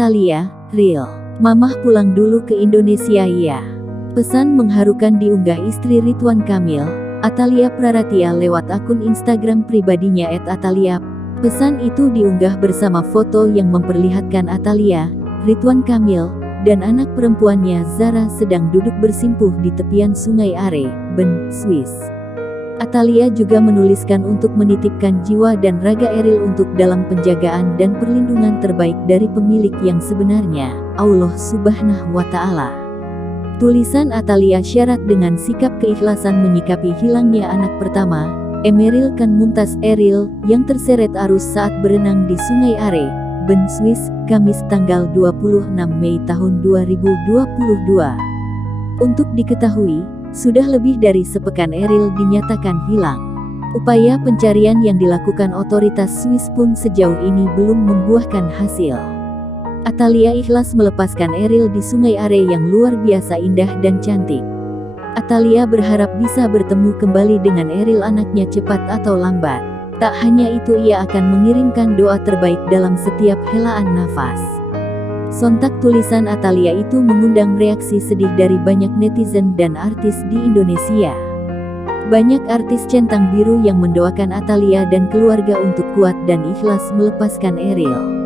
Atalia, real. Mamah pulang dulu ke Indonesia ya. Pesan mengharukan diunggah istri Ridwan Kamil, Atalia Praratia lewat akun Instagram pribadinya @atalia. Pesan itu diunggah bersama foto yang memperlihatkan Atalia, Ridwan Kamil, dan anak perempuannya Zara sedang duduk bersimpuh di tepian Sungai Are, Bern, Swiss. Atalia juga menuliskan untuk menitipkan jiwa dan raga Eril untuk dalam penjagaan dan perlindungan terbaik dari pemilik yang sebenarnya, Allah Subhanahu wa Ta'ala. Tulisan Atalia syarat dengan sikap keikhlasan menyikapi hilangnya anak pertama, Emeril Khan Mumtaz Eril, yang terseret arus saat berenang di Sungai Are, Bern, Swiss, Kamis tanggal 26 Mei tahun 2022. Untuk diketahui, sudah lebih dari sepekan Eril dinyatakan hilang. Upaya pencarian yang dilakukan otoritas Swiss pun sejauh ini belum membuahkan hasil. Atalia ikhlas melepaskan Eril di Sungai Are yang luar biasa indah dan cantik. Atalia berharap bisa bertemu kembali dengan Eril anaknya cepat atau lambat. Tak hanya itu, ia akan mengirimkan doa terbaik dalam setiap helaan nafas. Sontak tulisan Atalia itu mengundang reaksi sedih dari banyak netizen dan artis di Indonesia. Banyak artis centang biru yang mendoakan Atalia dan keluarga untuk kuat dan ikhlas melepaskan Eril.